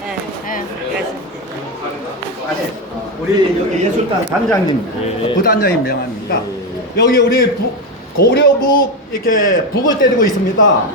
예, 예. 그래서. 아니, 우리 여기 예술단 단장님, 예. 부단장님 명함입니다. 여기 우리 부, 고려북 이렇게 북을 때리고 있습니다.